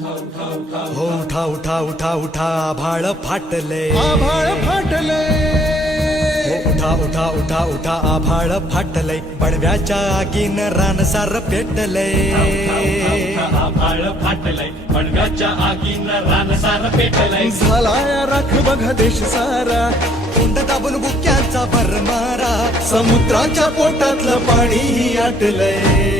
उठा उठा उठा उठा आभाळ फाटले. आभाळ फाटले. हो उठा उठा उठा उठा आभाळ फाटले. पडव्याच्या आगीन रानसार पेटलय आभाळ फाटलंय पडव्याच्या आगीनं रानसार पेटलंय झालाय राख बघा देश सारा. कुंड दाबून बुक्यांचा भरमारा. समुद्राच्या पोटातलं पाणी आटलंय.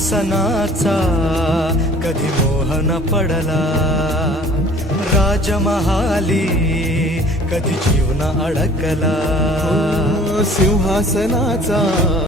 शासनाचा कधी मोहन पडला. राजमहाली कधी जीवन अडकला. सिंहासनाचा.